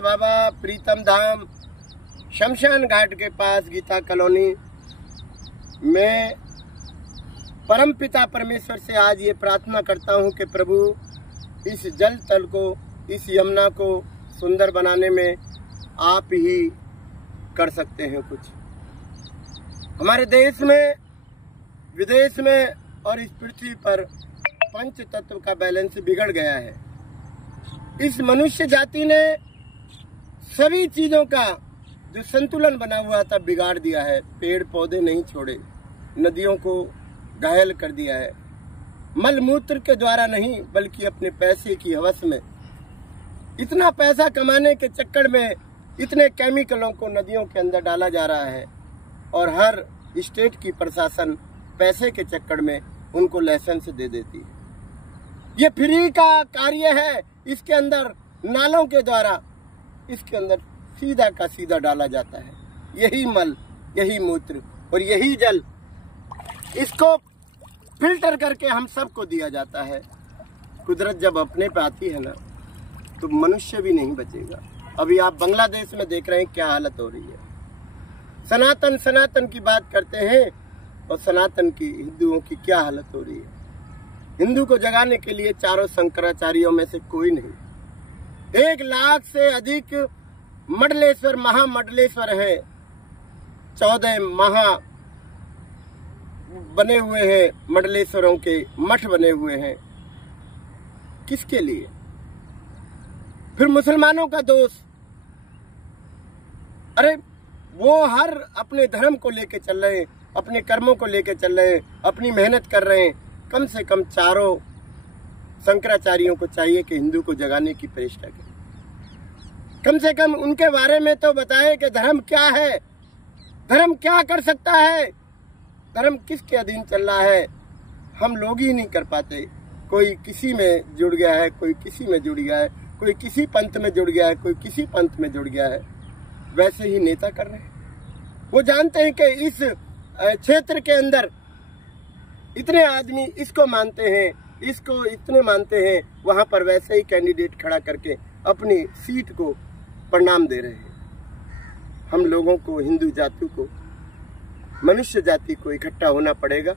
बाबा प्रीतम धाम शमशान घाट के पास गीता कॉलोनी में परमपिता परमेश्वर से आज ये प्रार्थना करता हूँ कि प्रभु इस जल तल को, इस यमुना को सुंदर बनाने में आप ही कर सकते हैं कुछ। हमारे देश में, विदेश में और इस पृथ्वी पर पंच तत्व का बैलेंस बिगड़ गया है। इस मनुष्य जाति ने सभी चीजों का जो संतुलन बना हुआ था बिगाड़ दिया है। पेड़ पौधे नहीं छोड़े, नदियों को घायल कर दिया है। मल मूत्र के द्वारा नहीं बल्कि अपने पैसे की हवस में, इतना पैसा कमाने के चक्कर में इतने केमिकलों को नदियों के अंदर डाला जा रहा है और हर स्टेट की प्रशासन पैसे के चक्कर में उनको लाइसेंस दे देती है। ये फ्री का कार्य है। इसके अंदर नालों के द्वारा इसके अंदर सीधा का सीधा डाला जाता है। यही मल, यही मूत्र और यही जल, इसको फिल्टर करके हम सबको दिया जाता है। कुदरत जब अपने पे आती है ना तो मनुष्य भी नहीं बचेगा। अभी आप बांग्लादेश में देख रहे हैं क्या हालत हो रही है। सनातन सनातन की बात करते हैं और सनातन की हिंदुओं की क्या हालत हो रही है। हिंदू को जगाने के लिए चारों शंकराचार्यों में से कोई नहीं। 1 लाख से अधिक मंडलेश्वर, महामंडलेश्वर है। 14 महा बने हुए हैं, मंडलेश्वरों के मठ बने हुए हैं। किसके लिए? फिर मुसलमानों का दोष। अरे वो हर अपने धर्म को लेके चल रहे हैं, अपने कर्मों को लेके चल रहे हैं, अपनी मेहनत कर रहे हैं। कम से कम चारों शंकराचार्यों को चाहिए कि हिंदू को जगाने की प्रचेष्टा करें। कम से कम उनके बारे में तो बताएं कि धर्म क्या है, धर्म क्या कर सकता है, धर्म किसके अधीन चल रहा है। हम लोग ही नहीं कर पाते। कोई किसी में जुड़ गया है, कोई किसी में जुड़ गया है, कोई किसी पंथ में जुड़ गया है, कोई किसी पंथ में जुड़ गया है। वैसे ही नेता कर रहे हैं। वो जानते हैं कि इस क्षेत्र के अंदर इतने आदमी इसको मानते हैं, इसको इतने मानते हैं, वहां पर वैसे ही कैंडिडेट खड़ा करके अपनी सीट को प्रणाम दे रहे हैं। हम लोगों को, हिंदू जाति को, मनुष्य जाति को इकट्ठा होना पड़ेगा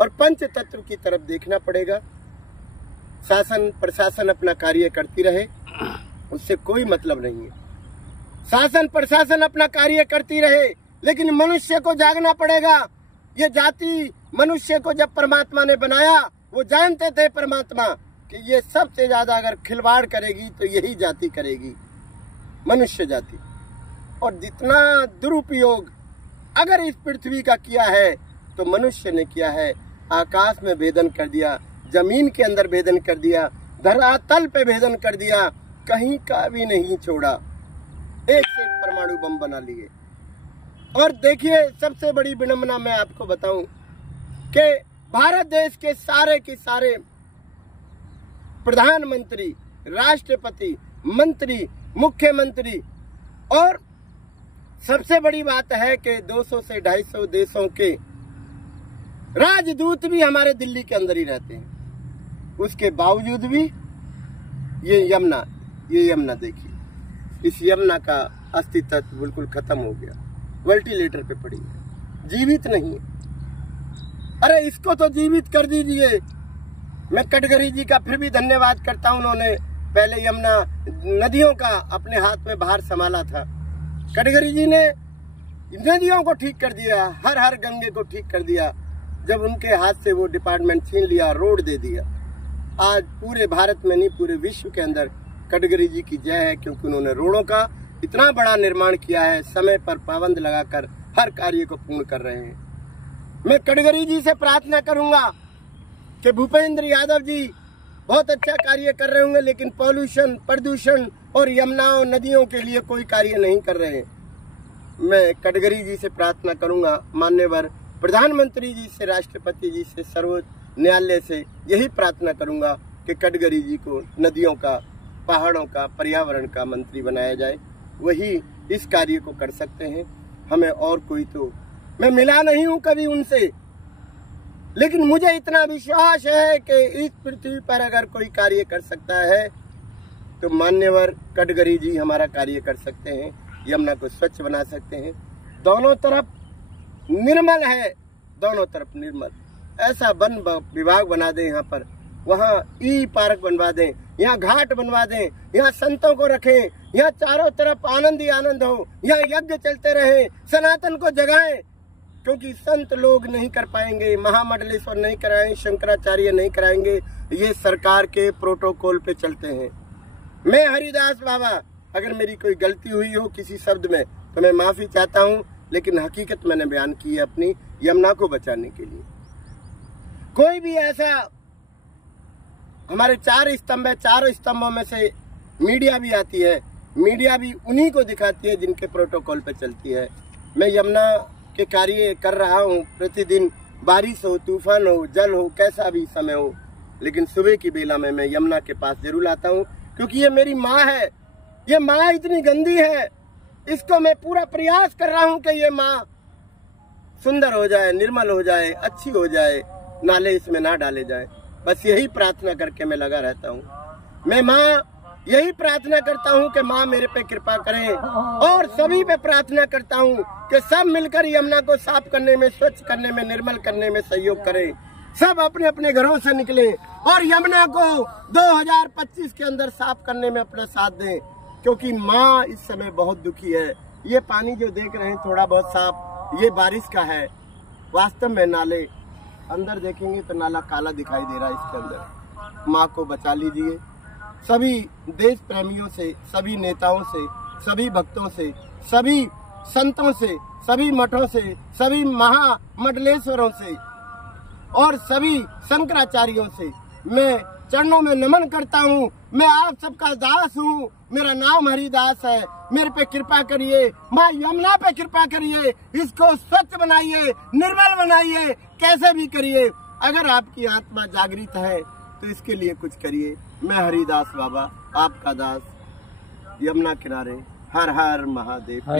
और पंच तत्व की तरफ देखना पड़ेगा। शासन प्रशासन अपना कार्य करती रहे, उससे कोई मतलब नहीं है। शासन प्रशासन अपना कार्य करती रहे, लेकिन मनुष्य को जागना पड़ेगा। ये जाति मनुष्य को जब परमात्मा ने बनाया, वो जानते थे परमात्मा कि ये सबसे ज्यादा अगर खिलवाड़ करेगी तो यही जाति करेगी, मनुष्य जाति। और जितना दुरुपयोग अगर इस पृथ्वी का किया है तो मनुष्य ने किया है। आकाश में भेदन कर दिया, जमीन के अंदर भेदन कर दिया, धरातल पे भेदन कर दिया, कहीं का भी नहीं छोड़ा। एक से एक परमाणु बम बना लिए। और देखिए, सबसे बड़ी विडंबना मैं आपको बताऊं कि भारत देश के सारे प्रधानमंत्री, राष्ट्रपति, मंत्री, मुख्यमंत्री और सबसे बड़ी बात है कि 200 से 250 देशों के राजदूत भी हमारे दिल्ली के अंदर ही रहते हैं। उसके बावजूद भी ये यमुना देखिए, इस यमुना का अस्तित्व बिल्कुल खत्म हो गया। वेंटिलेटर पे पड़ी है, जीवित नहीं है। अरे इसको तो जीवित कर दीजिए। मैं गडकरी जी का फिर भी धन्यवाद करता हूं। उन्होंने पहले यमुना नदियों का अपने हाथ में भार संभाला था। गडकरी जी ने नदियों को ठीक कर दिया, हर गंगे को ठीक कर दिया। जब उनके हाथ से वो डिपार्टमेंट छीन लिया, रोड दे दिया। आज पूरे भारत में नहीं, पूरे विश्व के अंदर गडकरी जी की जय है, क्योंकि उन्होंने रोडों का इतना बड़ा निर्माण किया है। समय पर पाबंद लगाकर हर कार्य को पूर्ण कर रहे हैं। मैं गडकरी जी से प्रार्थना करूंगा कि भूपेंद्र यादव जी बहुत अच्छा कार्य कर रहे होंगे, लेकिन पॉल्यूशन, प्रदूषण और यमुनाओं, नदियों के लिए कोई कार्य नहीं कर रहे हैं। मैं गडकरी जी से प्रार्थना करूंगा, माननीय प्रधानमंत्री जी से, राष्ट्रपति जी से, सर्वोच्च न्यायालय से यही प्रार्थना करूंगा कि गडकरी जी को नदियों का, पहाड़ों का, पर्यावरण का मंत्री बनाया जाए। वही इस कार्य को कर सकते हैं। हमें और कोई तो, मैं मिला नहीं हूं कभी उनसे, लेकिन मुझे इतना विश्वास है कि इस पृथ्वी पर अगर कोई कार्य कर सकता है तो मान्यवर कटघरी जी हमारा कार्य कर सकते हैं, यमुना को स्वच्छ बना सकते हैं। दोनों तरफ निर्मल है, दोनों तरफ निर्मल। ऐसा वन विभाग बना दें यहाँ पर, वहाँ ई पार्क बनवा दें, यहाँ घाट बनवा दें, यहाँ संतों को रखें, यहाँ चारों तरफ आनंद ही आनंद हो, यहाँ यज्ञ चलते रहे, सनातन को जगाएं। क्योंकि संत लोग नहीं कर पाएंगे, महामंडलेश्वर नहीं कराएंगे, शंकराचार्य नहीं कराएंगे, ये सरकार के प्रोटोकॉल पे चलते हैं। मैं हरिदास बाबा, अगर मेरी कोई गलती हुई हो किसी शब्द में तो मैं माफी चाहता हूँ, लेकिन हकीकत मैंने बयान की है अपनी यमुना को बचाने के लिए। कोई भी ऐसा, हमारे 4 स्तंभ है, 4 स्तंभों में से मीडिया भी आती है, मीडिया भी उन्हीं को दिखाती है जिनके प्रोटोकॉल पे चलती है। मैं यमुना के कार्य कर रहा हूँ प्रतिदिन, बारिश हो, तूफान हो, जल हो, कैसा भी समय हो, लेकिन सुबह की बेला में मैं यमुना के पास जरूर आता हूँ, क्योंकि ये मेरी माँ है। ये माँ इतनी गंदी है, इसको मैं पूरा प्रयास कर रहा हूँ कि ये माँ सुंदर हो जाए, निर्मल हो जाए, अच्छी हो जाए, नाले इसमें ना डाले जाए। बस यही प्रार्थना करके मैं लगा रहता हूँ। मैं माँ यही प्रार्थना करता हूँ कि माँ मेरे पे कृपा करें, और सभी पे प्रार्थना करता हूँ कि सब मिलकर यमुना को साफ करने में, स्वच्छ करने में, निर्मल करने में सहयोग करें। सब अपने अपने घरों से निकले और यमुना को 2025 के अंदर साफ करने में अपना साथ दें, क्योंकि माँ इस समय बहुत दुखी है। ये पानी जो देख रहे हैं थोड़ा बहुत साफ, ये बारिश का है। वास्तव में नाले अंदर देखेंगे तो नाला काला दिखाई दे रहा है इसके अंदर। माँ को बचा लीजिए। सभी देश प्रेमियों से, सभी नेताओं से, सभी भक्तों से, सभी संतों से, सभी मठों से, सभी महामंडलेश्वरों से और सभी शंकराचार्यों से मैं चरणों में नमन करता हूँ। मैं आप सबका दास हूँ, मेरा नाम हरिदास है। मेरे पे कृपा करिए, माँ यमुना पे कृपा करिए, इसको स्वच्छ बनाइए, निर्मल बनाइए, कैसे भी करिए। अगर आपकी आत्मा जागृत है तो इसके लिए कुछ करिए। मैं हरिदास बाबा, आपका दास, यमुना किनारे। हर हर महादेव।